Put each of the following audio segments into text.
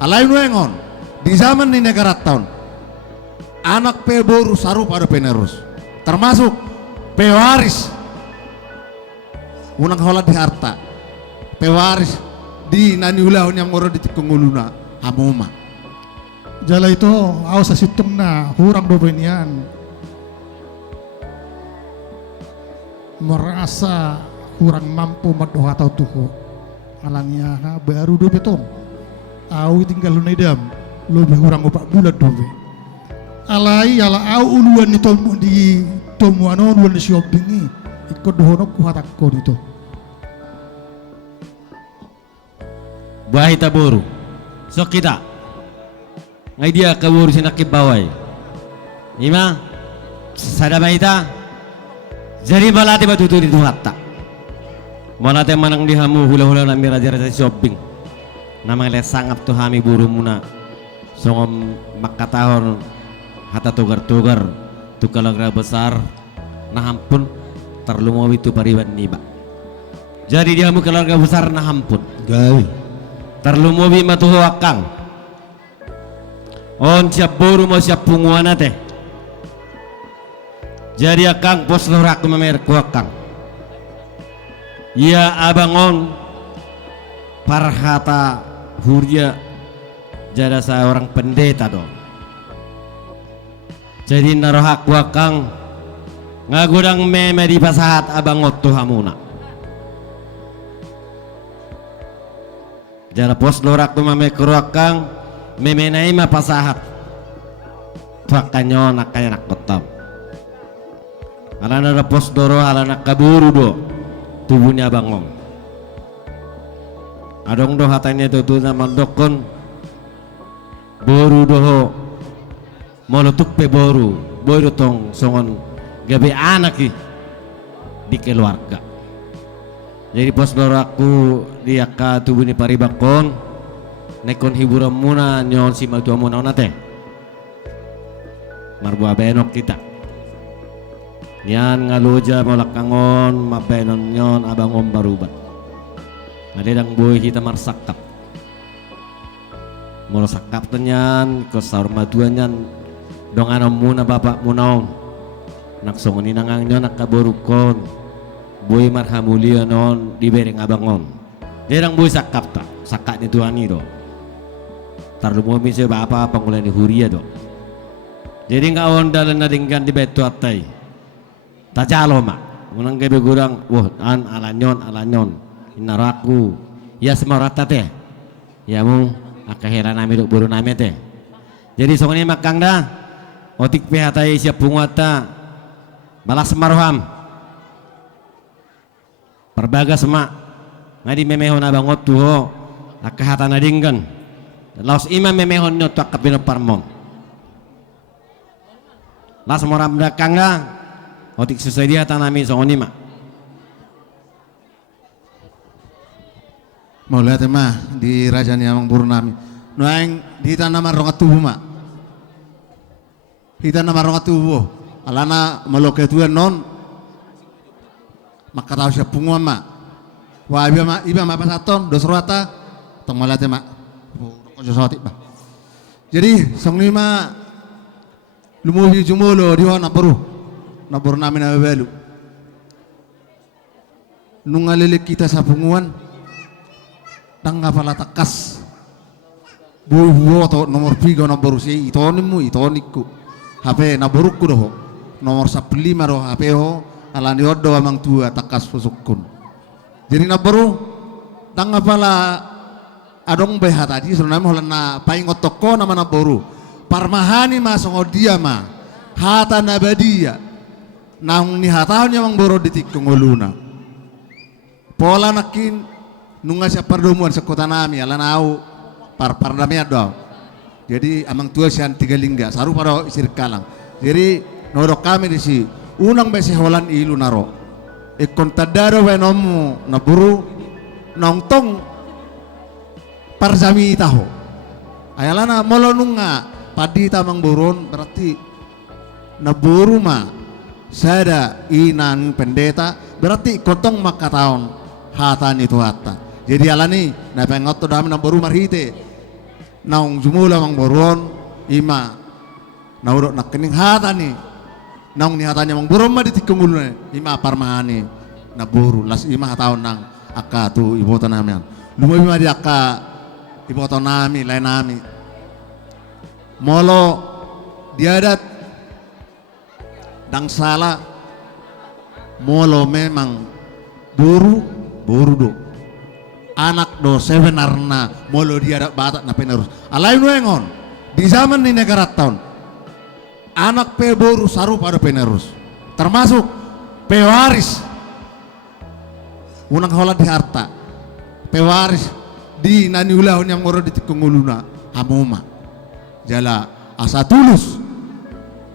Alain wengon di zaman ini negara tahun anak peboru saru pada penerus termasuk pewaris unang hola di harta pewaris di nani ulahun yang ngoro di tikunguluna hamuma jala itu awas asitung na hurang dobenian merasa kurang mampu madoha atau tuho alangnya baru dobe tom au tinggal lu nedam lebih kurang 4 bulan dobe alai ala au uluan ni tomu di tomu anon uluan di shopping ikut dohono ku hatakko itu Bahay taburu so kita ngai dia kaburu sinakib bawai ima sada mahita jadi balati batutu di tuhatta malate manang dihamu hula-hula na mira-jara sa shopping namang le sangap tu hami buru muna songom makatahon hata tugar-tugar tu kalagra besar nahampun terlumawi tu pariwan niba jadi dihamu keluarga besar nahampun gawi terlumawi matuho akang on siap buru mau siap punguan teh jadi akang pos lorak memer ku akang ya abangon parhata hurja jada seorang pendeta dong jadi narohak wakang ngagudang meme di pasahat abangot tuh hamuna jada pos lorak tuh meme keruakang meme naima pasahat fakanyo nakaya nakotam alana pos doro alana kaburu do tubuhnya abangong adong doh hatanya tuh nama dokon boru doho molotuk pe boru tong songon gabe anak di keluarga jadi pos aku dia ka tubuh ni paribakon nekon hiburan muna nyon si magtua muna onate marbuah benok kita nyan ngaluja malakangon mabenon nyon abangon barubat ngadedang boy kita marsakap mula sakap tenyan ke saur maduanyan dong anam muna bapak munaon naksongon inangang nyon nakaborukon boy marhamulia non dibereng abangon dedang boy sakap ta sakat ni tuani do tarlumumi se bapak pangulan di huria do jadi ngawon dalan nadinggan di betu atai tajalo mak unang gebe gurang wah an alanyon inaraku ya semarata teh ya mung akahera nami duk buru nami teh jadi songoni makang dah otik pehatai siap punguata balas semaroham perbagas mak ngadi memehon abangot tuho akahata nadinggan laos imam memehon nyot tak kapino parmom las moram dakang dah otik sesuai dia tanami songoni mak mau lihat mah di rajani amang Purnami noeng di tanah marongat tubuh mak di tanah marongat tubuh alana meloke tuan non maka tahu siap punguan mak wah iba mak pasaton dosrota tong lihat mak konsosoti bah jadi song lima lumuhi jumulo di wana napuru nami na belu nungalilik kita sa punguan tangga pala takas boy woto nomor 3 nomor si itonimu itoniku HP naburukku doh nomor 15 doh HP ho alani odo amang tua takas pusukun jadi nabaru tangga pala adong beha tadi sebenarnya holana paing otoko nama nabaru parmahani masong odia ma hata nabadia nang ni hatahnya mang boro ditikung uluna pola nakin nunga siya pardomuan sa kota nami ala nau pardami do jadi amang tua siya tigalingga saru paro isirkalang jadi norok kami di si unang besi holan ilu naro kontadaro wenomu naburu nongtong parzami taho ayalana molo nunga padi tamang buron berarti naburu ma sada inan pendeta berarti kotong makataon hatan itu hata jadi alani na pengot to dami na baru marhite naung jumula mang boron ima naurok nak kening hata ni naung ni hatanya mang boron ma ditikung ulune ima parmahani na buru las ima tahun nang aka tu iboto nami lumoi ma di aka iboto nami lain nami molo diadat dang salah molo memang buru do anak do sebenarnya molo diadat batak na penerus alai nuengon di zaman ni negara tahun anak pe boru saru pada penerus termasuk pewaris unang holat di harta pewaris di nani ulahun yang moro di tikunguluna hamuma jala asa tulus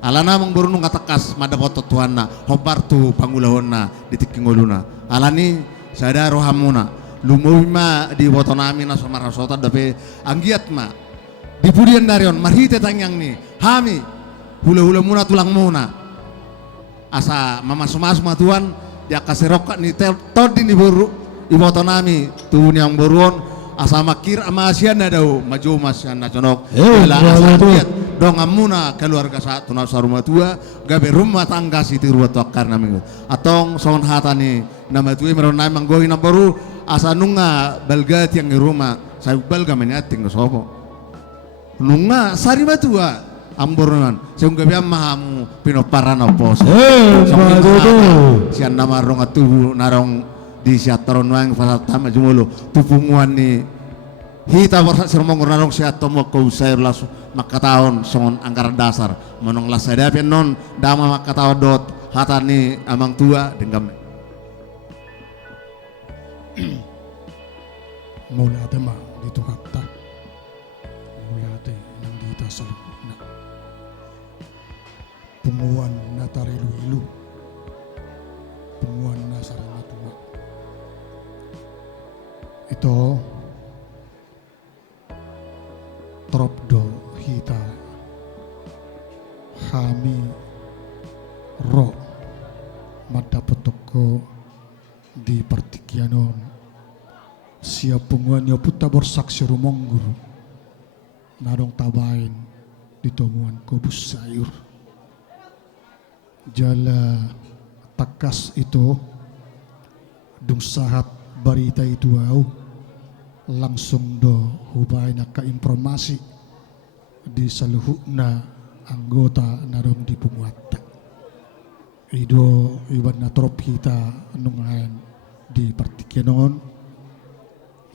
ala namang burunung katakas mada foto tuanna hobar tu pangulahonna di tikunguluna alani sadaro hamuna lumuma di foto nami na somarasota dape anggiat ma di pudian darion marhite tangyang ni hami hula-hula muna tulang muna asa mamas-mas matuan dia kasih rokat ni todi ni buru iboto nami tuh yang buruan asa makir ama asian dau maju masyan naconok ala asa lihat dong amuna keluarga satu na saruma tua gabe rumah tangga siti ruat wakar nami atong son hatani nama tuh meron nami manggohi na baru asa nunga balgat yang di rumah saya balga menyating ke sopo nunga sari batua ambornan sing gabi mahamu pinoparana pos sian nama rong atu narong di siataron wang fasal tama jumulo tupunguan ni hita warsa sirmong narong siat tomo kau sayur lasu makataon songon anggaran dasar monong lasadapian non dama makataon dot hatani amang tua denggam mulai ada mah itu kata mulai ada yang kita selalu penguan natari ilu penguan nasarana tua itu tropdo hita hami ro mada petoko di pertikianon siap penguannya puta bersaksi rumongguru narong tabain di tomuan kobus sayur jala takas itu dung sahat berita itu au langsung do hubay ka informasi di saluhuna anggota narong di pumuata ido iban na trop kita nungahan di partikianon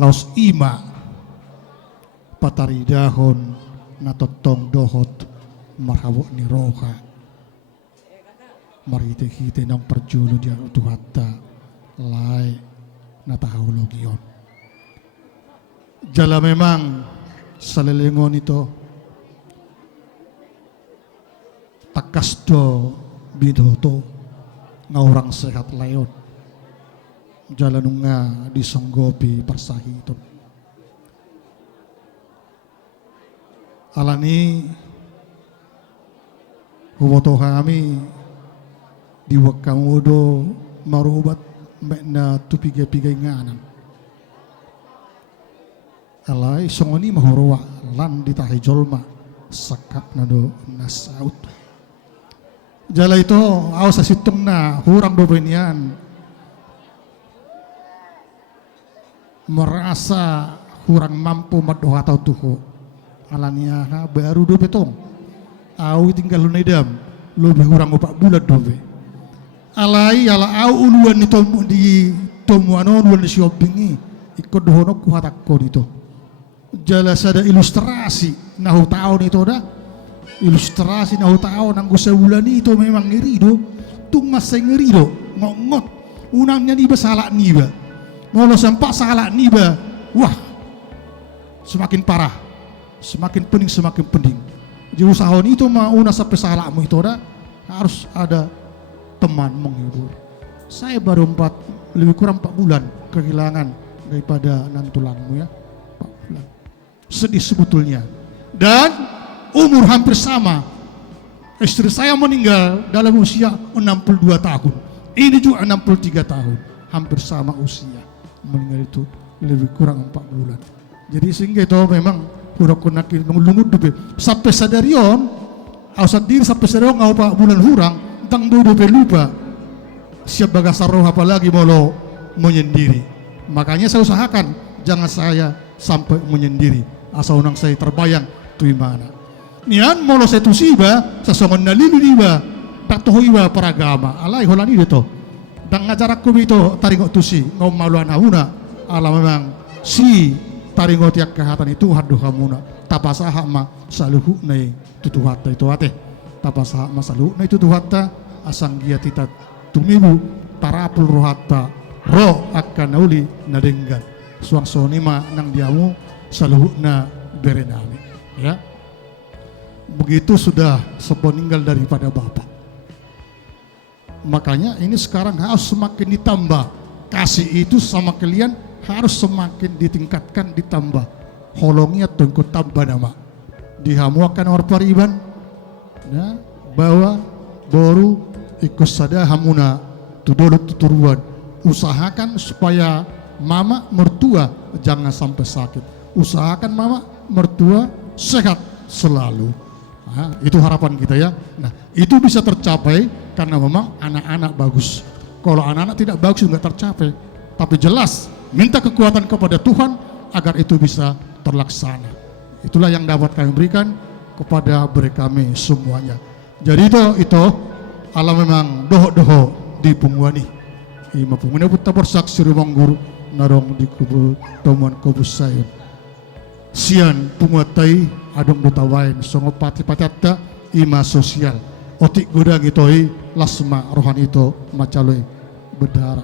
laos ima pataridahon natotong dohot marhawo ni roha marite-hite ng perjulo diyan utuhatta lay natahawlogiyon jala memang sa lelengon ito takas do bidoto nga orang sehat layon jala nung nga disanggopi parsahi ito alani huboto kami di wakamudo marubat na tupigay-pigay nganan alay songoni mahorowa lan di tahi jolma sakap na do nasaut jala ito aw sa sitong na hurang do yan merasa kurang mampu madoha tau tuho alaniya baru do betong aw tinggal lunedam lebih kurang 4 bulan dobe alai ala au uluan ni tomu di tomu anon uluan di shoppingi ikut dohono ku hatakko dito jala sada ilustrasi nahu taon ito da ilustrasi nahu taon ang gusa bulan ito memang ngeri do tung masay ngeri do ngot unangnya ni ba salak ni ba molo sampak salak ni ba wah semakin parah semakin pening di usahawan itu mauna sampai salakmu itu da harus ada teman menghibur. Saya baru lebih kurang 4 bulan kehilangan daripada nantulangmu ya 4 bulan. Sedih sebetulnya. Dan umur hampir sama. Istri saya meninggal dalam usia 62 tahun. Ini juga 63 tahun. Hampir sama usia. Meninggal itu lebih kurang 4 bulan. Jadi sehingga itu memang Hurang nakin lumud dobe sampai sadarion ausad diri sampai sadarion ngau pa bulan hurang tang dodo lupa siap bagasaroh apalagi molo menyendiri. Makanya saya usahakan jangan saya sampai menyendiri asal unang saya terbayang tu mana nian molo saya tu siba sasongon nalilu diba tak toh iba paragama alai holani dito dan ngajarak ko itu taringo tusi ngom maluan hauna ala memang si taringo tiak kehatan itu hadu hamuna tapasaha ma saluhu nai tutuhata itu ate tapasaha ma saluhu nai tutuhata asang gia tita tumibu tarapul rohata roh akan nauli nadenggan suang sonima nang diamu saluhu na berenami ya begitu sudah sepeninggal daripada bapak. Makanya ini sekarang harus semakin ditambah kasih itu sama kalian harus semakin ditingkatkan ditambah holongnya tungku tambah nama dihamuakan orang pariban ya, bahwa baru ikut sada hamuna tudoluk tuturuan usahakan supaya mama mertua jangan sampai sakit usahakan mama mertua sehat selalu. Nah, itu harapan kita ya. Nah, itu bisa tercapai karena memang anak-anak bagus. Kalau anak-anak tidak bagus nggak tercapai. Tapi jelas minta kekuatan kepada Tuhan agar itu bisa terlaksana. Itulah yang dapat kami berikan kepada kami semuanya. Jadi itu Allah memang doho-doho di pungwani. Ima pungwani pun taporsak sirumang guru narong di kubu temuan kubus sayun. Sian punguatai adong butawain songo pati patata ima sosial otik gudang itoi lasma rohani itu macaloi bedara.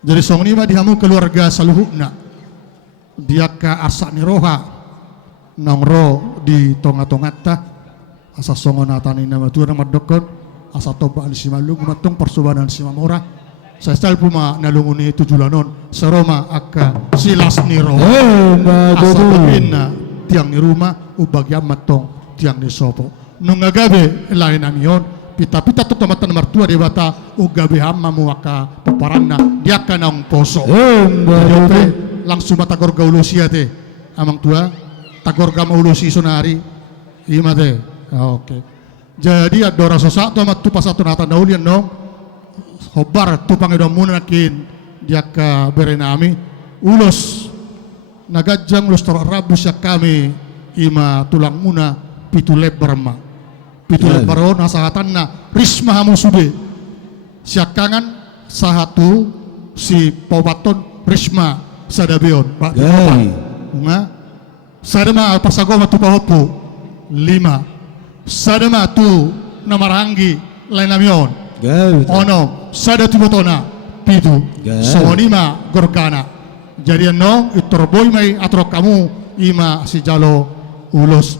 Jadi song nima dihamu keluarga saluhukna dia ka asak ni roha nongro di tonga-tongata asa songonatani nama tuan nama dokon asa toba di simalu gumatong persobanan simamora saya stal puma nalunguni tujulanon seroma akka silas niro asa topina tiang ni rumah ubagya matong tiang ni sopo nungagabe lain amion pita-pita to tomatan martua di bata ugabe hamma muaka paparanna dia kanang poso langsung mata gorga ulusia te amang tua tagor gama ulusi sonari imate oke. Jadi adora sosak tu amat tu pasatu nata daulian no hobar tu pangedom munakin dia ka berenami ulos nagajang ulus rabus ya kami ima tulang muna pitu lebar ma pitu lebaron asahatan na risma hamusude siakangan sahatu si powaton risma sadabeon pak nga sadama pasagoma tu pahopo 5 sadama tu namarangi lain namion ono sada tu botona pitu sonima gorgana jadi no itorboy may atro kamu ima si jalo ulos